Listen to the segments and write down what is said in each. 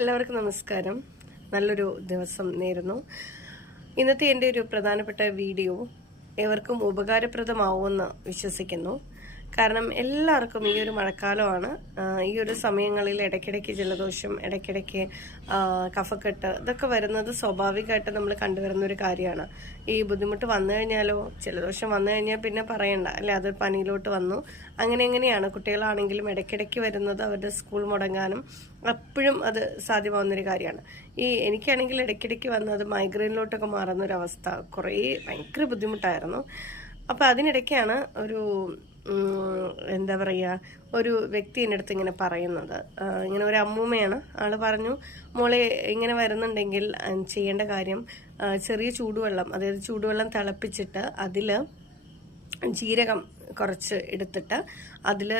എല്ലാവർക്കും നമസ്കാരം. നല്ലൊരു ദിവസം നേരുന്നു. ഇന്നത്തെ എൻ്റെ ഒരു പ്രധാനപ്പെട്ട വീഡിയോ ഏവർക്കും ഉപകാരപ്രദമാവുമെന്ന് വിശ്വസിക്കുന്നു. കാരണം എല്ലാവർക്കും ഈ ഒരു മഴക്കാലമാണ്. ഈ ഒരു സമയങ്ങളിൽ ഇടയ്ക്കിടയ്ക്ക് ജലദോഷം, ഇടയ്ക്കിടയ്ക്ക് കഫക്കെട്ട് ഇതൊക്കെ വരുന്നത് സ്വാഭാവികമായിട്ട് നമ്മൾ കണ്ടുവരുന്ന ഒരു കാര്യമാണ്. ഈ ബുദ്ധിമുട്ട് വന്നു കഴിഞ്ഞാലോ, ജലദോഷം വന്നു കഴിഞ്ഞാൽ പിന്നെ പറയണ്ട അല്ലെ, അത് പനിയിലോട്ട് വന്നു. അങ്ങനെയാണ് കുട്ടികളാണെങ്കിലും ഇടയ്ക്കിടയ്ക്ക് വരുന്നത് അവരുടെ സ്കൂൾ മുടങ്ങാനും എപ്പോഴും അത് സാധ്യമാവുന്നൊരു കാര്യമാണ്. എനിക്കാണെങ്കിൽ ഇടയ്ക്കിടയ്ക്ക് വന്നത് മൈഗ്രെയിനിലോട്ടൊക്കെ മാറുന്നൊരവസ്ഥ കുറേ ഭയങ്കര ബുദ്ധിമുട്ടായിരുന്നു. അപ്പം അതിനിടയ്ക്കാണ് എന്താ പറയുക, ഒരു വ്യക്തി എൻ്റെ അടുത്ത് ഇങ്ങനെ പറയുന്നത്. ഇങ്ങനെ ഒരു അമ്മൂമ്മയാണ്. ആൾ പറഞ്ഞു, മോളെ ഇങ്ങനെ വരുന്നുണ്ടെങ്കിൽ ചെയ്യേണ്ട കാര്യം ചെറിയ ചൂടുവെള്ളം, അതായത് ചൂടുവെള്ളം തിളപ്പിച്ചിട്ട് അതിൽ ജീരകം കുറച്ച് എടുത്തിട്ട് അതിൽ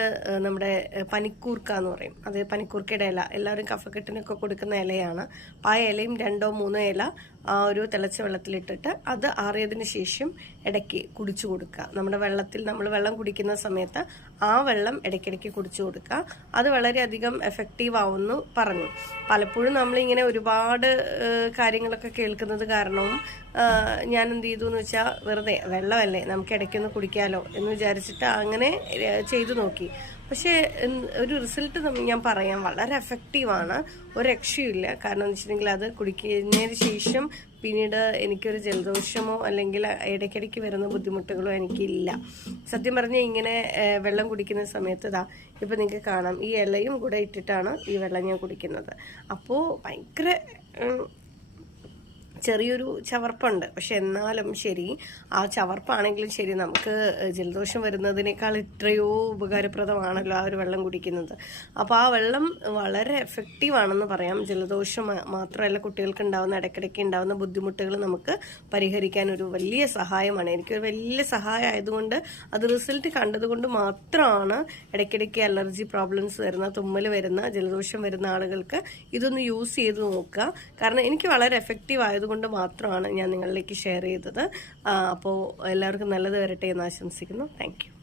നമ്മുടെ പനിക്കൂർക്ക എന്ന് പറയും, അത് പനിക്കൂർക്കയുടെ ഇല, എല്ലാവരും കഫക്കെട്ടിനൊക്കെ കൊടുക്കുന്ന ഇലയാണ്. ആ ഇലയും 2-3 ഇല ആ ഒരു തിളച്ച വെള്ളത്തിലിട്ടിട്ട് അത് ആറിയതിന് ശേഷം ഇടയ്ക്ക് കുടിച്ചു കൊടുക്കുക. നമ്മുടെ വെള്ളത്തിൽ നമ്മൾ വെള്ളം കുടിക്കുന്ന സമയത്ത് ആ വെള്ളം ഇടയ്ക്കിടയ്ക്ക് കുടിച്ചു കൊടുക്കുക. അത് വളരെയധികം എഫക്റ്റീവ് ആവുമെന്ന് പറഞ്ഞു. പലപ്പോഴും നമ്മളിങ്ങനെ ഒരുപാട് കാര്യങ്ങളൊക്കെ കേൾക്കുന്നത് കാരണവും ഞാൻ എന്ത് ചെയ്തു എന്ന് വെച്ചാൽ, വെറുതെ വെള്ളമല്ലേ നമുക്ക് ഇടയ്ക്കൊന്ന് കുടിക്കാമല്ലോ എന്ന് വിചാരിച്ചിട്ട് അങ്ങനെ ചെയ്തു നോക്കി. പക്ഷേ ഒരു റിസൾട്ട് ഞാൻ പറയാം, വളരെ എഫക്റ്റീവാണ്, ഒരു രക്ഷയില്ല. കാരണം എന്ന് വെച്ചിട്ടുണ്ടെങ്കിൽ അത് കുടിക്കുന്നതിന് ശേഷം പിന്നീട് എനിക്കൊരു ജലദോഷമോ അല്ലെങ്കിൽ ഇടയ്ക്കിടയ്ക്ക് വരുന്ന ബുദ്ധിമുട്ടുകളോ എനിക്കില്ല. സത്യം പറഞ്ഞാൽ ഇങ്ങനെ വെള്ളം കുടിക്കുന്ന സമയത്ത് ഇപ്പം നിങ്ങൾക്ക് കാണാം, ഈ ഇലയും കൂടെ ഇട്ടിട്ടാണ് ഈ വെള്ളം ഞാൻ കുടിക്കുന്നത്. അപ്പോൾ ഭയങ്കര ചെറിയൊരു ചവർപ്പുണ്ട്. പക്ഷെ എന്നാലും ശരി, ആ ചവർപ്പാണെങ്കിലും ശരി, നമുക്ക് ജലദോഷം വരുന്നതിനേക്കാൾ എത്രയോ ഉപകാരപ്രദമാണല്ലോ ആ ഒരു വെള്ളം കുടിക്കുന്നത്. അപ്പോൾ ആ വെള്ളം വളരെ എഫക്റ്റീവാണെന്ന് പറയാം. ജലദോഷം മാത്രമല്ല, കുട്ടികൾക്ക് ഉണ്ടാകുന്ന ഇടയ്ക്കിടയ്ക്ക് ഉണ്ടാകുന്ന ബുദ്ധിമുട്ടുകൾ നമുക്ക് പരിഹരിക്കാൻ ഒരു വലിയ സഹായമാണ്. എനിക്കൊരു വലിയ സഹായം ആയതുകൊണ്ട്, അത് റിസൾട്ട് കണ്ടതുകൊണ്ട് മാത്രമാണ് ഇടയ്ക്കിടയ്ക്ക് അലർജി പ്രോബ്ലംസ് വരുന്ന, തുമ്മൽ വരുന്ന, ജലദോഷം വരുന്ന ആളുകൾക്ക് ഇതൊന്ന് യൂസ് ചെയ്ത് നോക്കുക. കാരണം എനിക്ക് വളരെ എഫക്റ്റീവ് ആയതുകൊണ്ട് മാത്രമാണ് ഞാൻ നിങ്ങളിലേക്ക് ഷെയർ ചെയ്തത്. അപ്പോൾ എല്ലാവർക്കും നല്ലത് വരട്ടെ എന്ന് ആശംസിക്കുന്നു. Thank you.